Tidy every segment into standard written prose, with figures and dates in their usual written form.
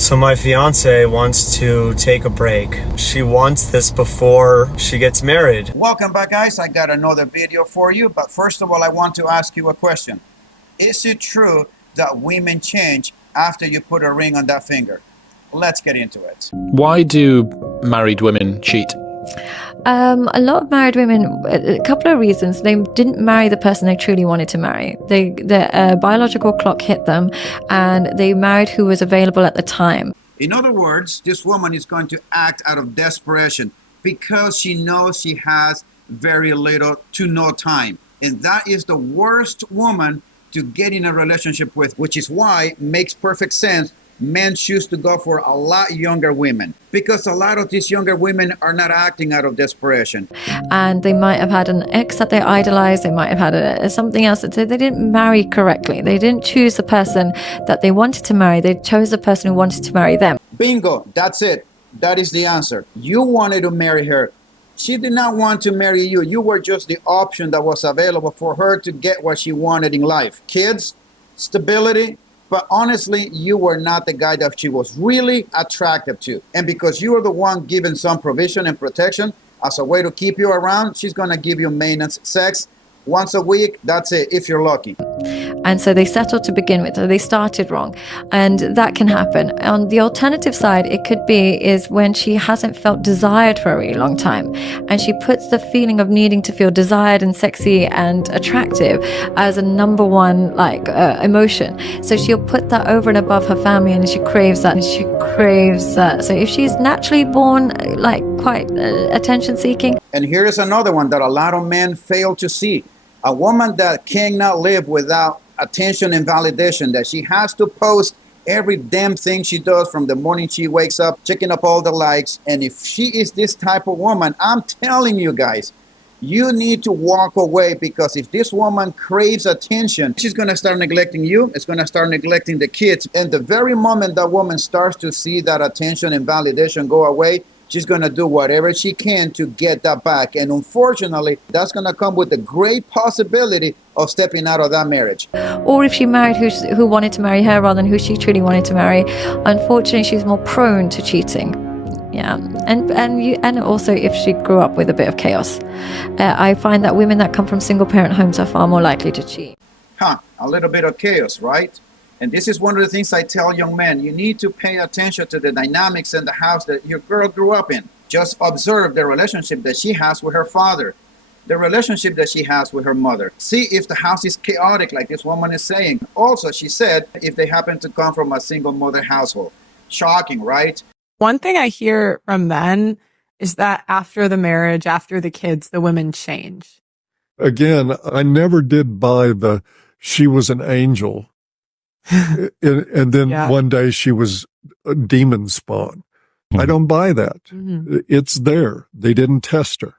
So my fiance wants to take a break. She wants this before she gets married. Welcome back, guys. I got another video for you, but first of all, I want to ask you a question. Is it true that women change after you put a ring on that finger? Let's get into it. Why do married women cheat? A lot of married women, a couple of reasons. They didn't marry the person they truly wanted to marry. Their biological clock hit them, and they married who was available at the time. In other words, this woman is going to act out of desperation because she knows she has very little to no time. And that is the worst woman to get in a relationship with, which is why it makes perfect sense men choose to go for a lot younger women, because a lot of these younger women are not acting out of desperation. And they might have had an ex that they idolized. They might have had something else. They didn't marry correctly. They didn't choose the person that they wanted to marry. They chose the person who wanted to marry them. Bingo, that's it. That is the answer. You wanted to marry her. She did not want to marry you. You were just the option that was available for her to get what she wanted in life. Kids, stability. But honestly, you were not the guy that she was really attracted to. And because you were the one given some provision and protection as a way to keep you around, she's going to give you maintenance sex once a week. That's it, if you're lucky. And so they settled to begin with, so they started wrong. And that can happen. On the alternative side, it could be is when she hasn't felt desired for a really long time. And she puts the feeling of needing to feel desired and sexy and attractive as a number one emotion. So she'll put that over and above her family, and she craves that. And she craves that. So if she's naturally born quite attention seeking. And here is another one that a lot of men fail to see. A woman that cannot live without attention and validation, that she has to post every damn thing she does from the morning she wakes up, checking up all the likes. And if she is this type of woman, I'm telling you guys, you need to walk away, because if this woman craves attention, she's going to start neglecting you. It's going to start neglecting the kids. And the very moment that woman starts to see that attention and validation go away, she's going to do whatever she can to get that back. And unfortunately, that's going to come with the great possibility of stepping out of that marriage. Or if she married who wanted to marry her rather than who she truly wanted to marry, unfortunately, she's more prone to cheating. Yeah, and also if she grew up with a bit of chaos. I find that women that come from single-parent homes are far more likely to cheat. A little bit of chaos, right? And this is one of the things I tell young men. You need to pay attention to the dynamics in the house that your girl grew up in. Just observe the relationship that she has with her father, the relationship that she has with her mother. See if the house is chaotic, like this woman is saying. Also, she said, if they happen to come from a single mother household. Shocking, right? One thing I hear from men is that after the marriage, after the kids, the women change. Again, I never did buy she was an angel. and then one day she was a demon spawn. I don't buy that. Mm-hmm. It's there. They didn't test her.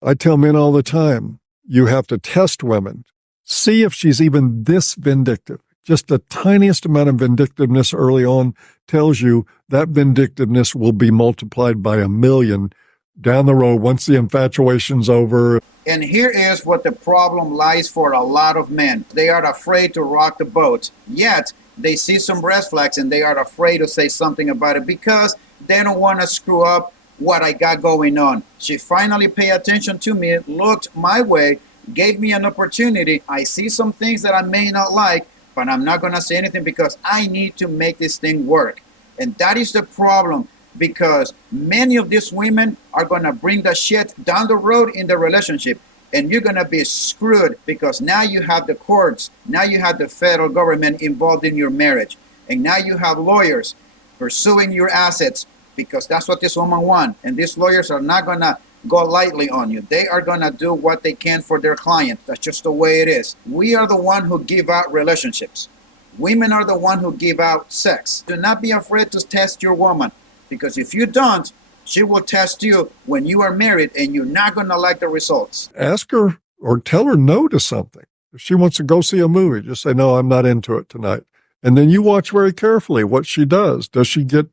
I tell men all the time, you have to test women. See if she's even this vindictive. Just the tiniest amount of vindictiveness early on tells you that vindictiveness will be multiplied by 1,000,000 down the road once the infatuation's over. And here is what the problem lies for a lot of men. They are afraid to rock the boat, yet they see some red flags and they are afraid to say something about it because they don't want to screw up what I got going on. She finally paid attention to me, looked my way, gave me an opportunity. I see some things that I may not like, but I'm not going to say anything because I need to make this thing work. And that is the problem, because many of these women are going to bring the shit down the road in the relationship, and you're going to be screwed because now you have the courts, now you have the federal government involved in your marriage, and now you have lawyers pursuing your assets because that's what this woman wants. And these lawyers are not going to go lightly on you. They are going to do what they can for their clients. That's just the way it is. We are the one who give out relationships. Women are the one who give out sex. Do not be afraid to test your woman, because if you don't, she will test you when you are married, and you're not going to like the results. Ask her or tell her no to something. If she wants to go see a movie, just say, no, I'm not into it tonight. And then you watch very carefully what she does. Does she get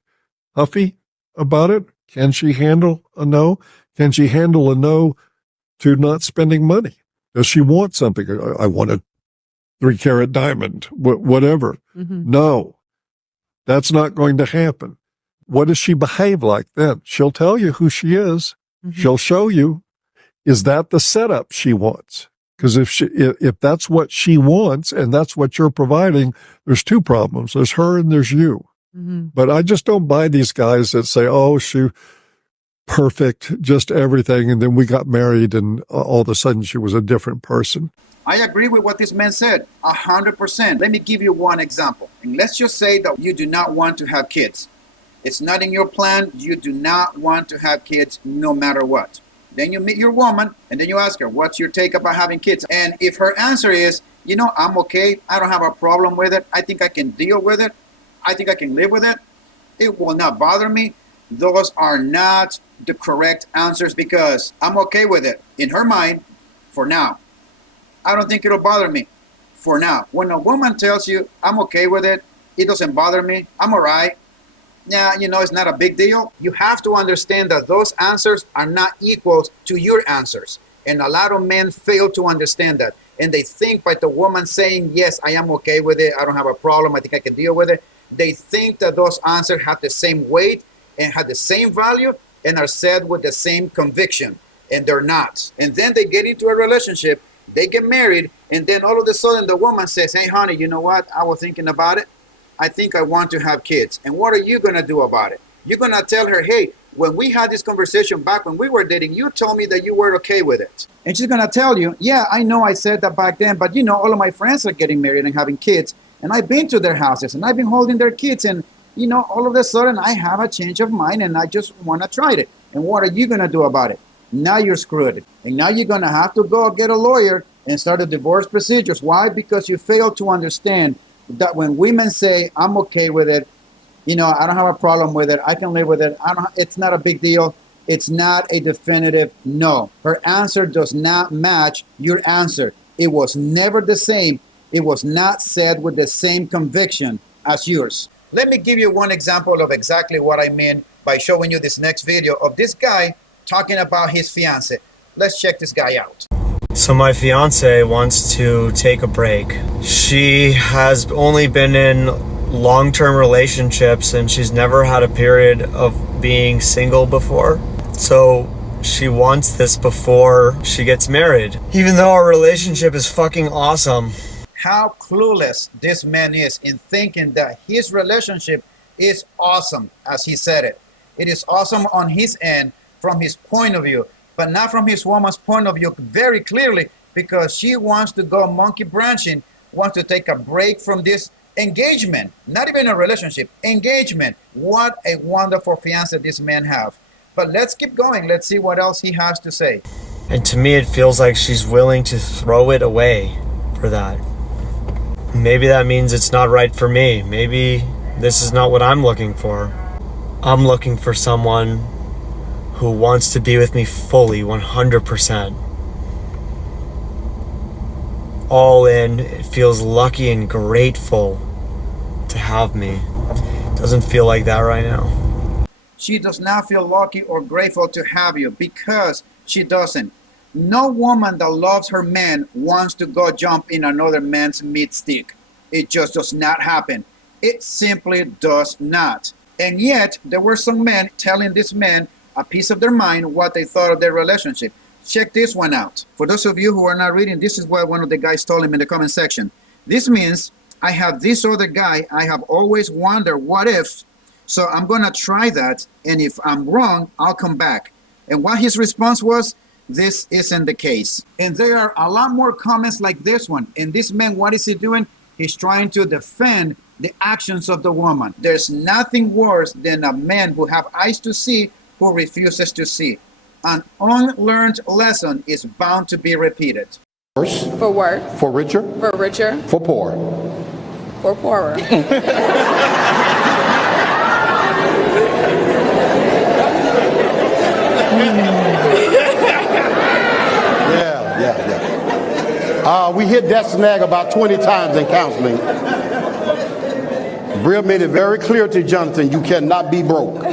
huffy about it? Can she handle a no? Can she handle a no to not spending money? Does she want something? I want a 3-carat diamond, whatever. Mm-hmm. No. That's not going to happen. What does she behave like then? She'll tell you who she is. Mm-hmm. She'll show you. Is that the setup she wants? Because if that's what she wants and that's what you're providing, there's two problems. There's her and there's you. Mm-hmm. But I just don't buy these guys that say, oh, she perfect, just everything. And then we got married and all of a sudden she was a different person. I agree with what this man said, 100%. Let me give you one example. And let's just say that you do not want to have kids. It's not in your plan. You do not want to have kids no matter what. Then you meet your woman and then you ask her, what's your take about having kids? And if her answer is, I'm okay, I don't have a problem with it, I think I can deal with it, I think I can live with it, it will not bother me, those are not the correct answers because I'm okay with it in her mind for now. I don't think it'll bother me for now. When a woman tells you, I'm okay with it, it doesn't bother me, I'm all right, yeah, it's not a big deal. You have to understand that those answers are not equal to your answers. And a lot of men fail to understand that. And they think by the woman saying, yes, I am okay with it, I don't have a problem, I think I can deal with it, they think that those answers have the same weight and have the same value and are said with the same conviction. And they're not. And then they get into a relationship, they get married, and then all of a sudden the woman says, hey, honey, you know what? I was thinking about it. I think I want to have kids. And what are you going to do about it? You're going to tell her, hey, when we had this conversation back when we were dating, you told me that you were okay with it. And she's going to tell you, yeah, I know I said that back then, but all of my friends are getting married and having kids. And I've been to their houses and I've been holding their kids. And, all of a sudden I have a change of mind and I just want to try it. And what are you going to do about it? Now you're screwed. And now you're going to have to go get a lawyer and start the divorce procedures. Why? Because you fail to understand that when women say, I'm okay with it, I don't have a problem with it, I can live with it, it's not a big deal, it's not a definitive no. Her answer does not match your answer. It was never the same. It was not said with the same conviction as yours. Let me give you one example of exactly what I mean by showing you this next video of this guy talking about his fiance. Let's check this guy out. So my fiance wants to take a break. She has only been in long-term relationships and she's never had a period of being single before. So she wants this before she gets married. Even though our relationship is fucking awesome. How clueless this man is in thinking that his relationship is awesome, as he said it. It is awesome on his end from his point of view, but not from his woman's point of view very clearly, because she wants to go monkey branching, wants to take a break from this engagement, not even a relationship, engagement. What a wonderful fiance this man have. But let's keep going. Let's see what else he has to say. And to me, it feels like she's willing to throw it away for that. Maybe that means it's not right for me. Maybe this is not what I'm looking for. I'm looking for someone who wants to be with me fully, 100%. All in. It feels lucky and grateful to have me. Doesn't feel like that right now. She does not feel lucky or grateful to have you because she doesn't. No woman that loves her man wants to go jump in another man's meat stick. It just does not happen. It simply does not. And yet, there were some men telling this man a piece of their mind what they thought of their relationship. Check this one out. For those of you who are not reading, this is what one of the guys told him in the comment section. This means I have this other guy. I have always wondered what if. So I'm going to try that. And if I'm wrong, I'll come back. And what his response was, this isn't the case. And there are a lot more comments like this one. And this man, what is he doing? He's trying to defend the actions of the woman. There's nothing worse than a man who have eyes to see who refuses to see. An unlearned lesson is bound to be repeated. Worse. For worse. For richer. For richer. For poor. For poorer. We hit that snag about 20 times in counseling. Bria made it very clear to Jonathan, you cannot be broke.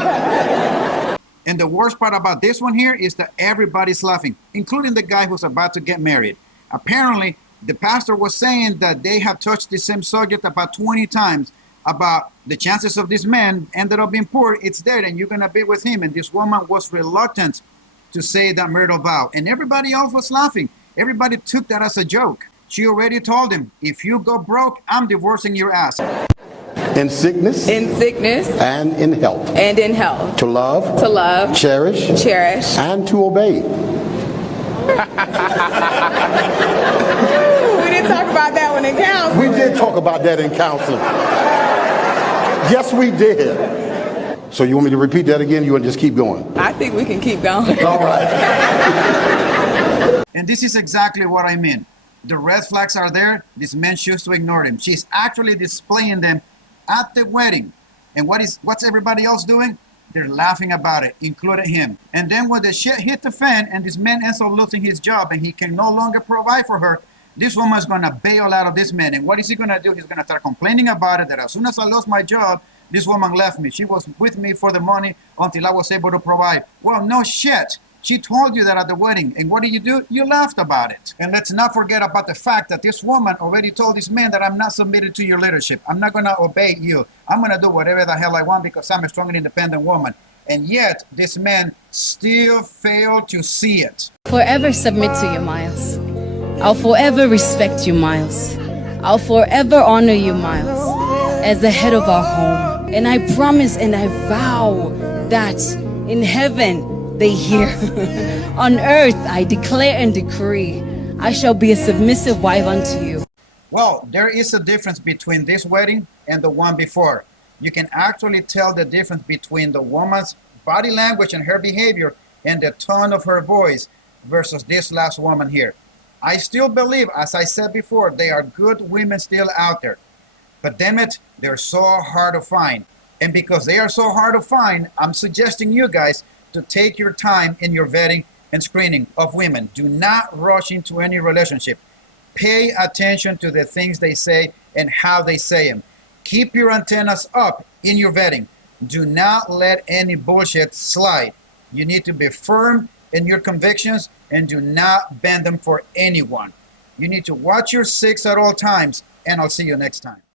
And the worst part about this one here is that everybody's laughing, including the guy who's about to get married. Apparently, the pastor was saying that they have touched the same subject about 20 times, about the chances of this man ended up being poor, it's there, and you're going to be with him. And this woman was reluctant to say that marital vow. And everybody else was laughing. Everybody took that as a joke. She already told him, if you go broke, I'm divorcing your ass. In sickness. In sickness. And in health. And in health. To love. To love. Cherish. Cherish. And to obey. We didn't talk about that one in counseling. We did talk about that in counseling. Yes, we did. So you want me to repeat that again? You want to just keep going? I think we can keep going. All right. And this is exactly what I mean. The red flags are there. This man chooses to ignore them. She's actually displaying them at the wedding. And what's everybody else doing? They're laughing about it, including him. And then when the shit hit the fan and this man ends up losing his job and he can no longer provide for her, this woman's going to bail out of this man. And what is he going to do? He's going to start complaining about it, that as soon as I lost my job, this woman left me. She was with me for the money until I was able to provide. Well, no shit. She told you that at the wedding. And what did you do? You laughed about it. And let's not forget about the fact that this woman already told this man that I'm not submitted to your leadership. I'm not going to obey you. I'm going to do whatever the hell I want because I'm a strong and independent woman. And yet, this man still failed to see it. Forever submit to you, Miles. I'll forever respect you, Miles. I'll forever honor you, Miles, as the head of our home. And I promise and I vow that in heaven, they hear. On earth, I declare and decree, I shall be a submissive wife unto you. Well, there is a difference between this wedding and the one before. You can actually tell the difference between the woman's body language and her behavior and the tone of her voice versus this last woman here. I still believe, as I said before, there are good women still out there. But damn it, they're so hard to find. And because they are so hard to find, I'm suggesting you guys to take your time in your vetting and screening of women. Do not rush into any relationship. Pay attention to the things they say and how they say them. Keep your antennas up in your vetting. Do not let any bullshit slide. You need to be firm in your convictions and do not bend them for anyone. You need to watch your six at all times, and I'll see you next time.